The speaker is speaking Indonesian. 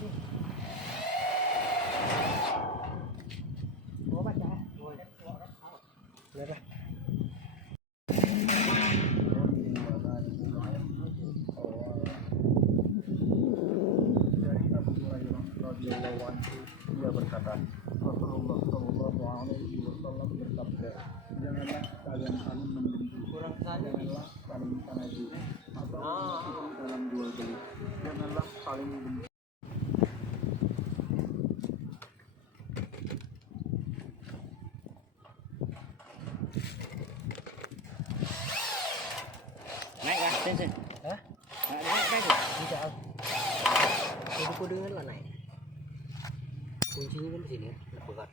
đi. Có bạn đã. Lên đây. Dia berkata, Rasulullah Shallallahu Alaihi Wasallam bersabda, janganlah kalian saling membenci, janganlah saling sanadi atau dalam jual beli, janganlah saling membenci. Naik lah, sen. Hah? Naik kan? Tidak. Jadi kau dengar lah naik. Kuncinya kan di sini, berat.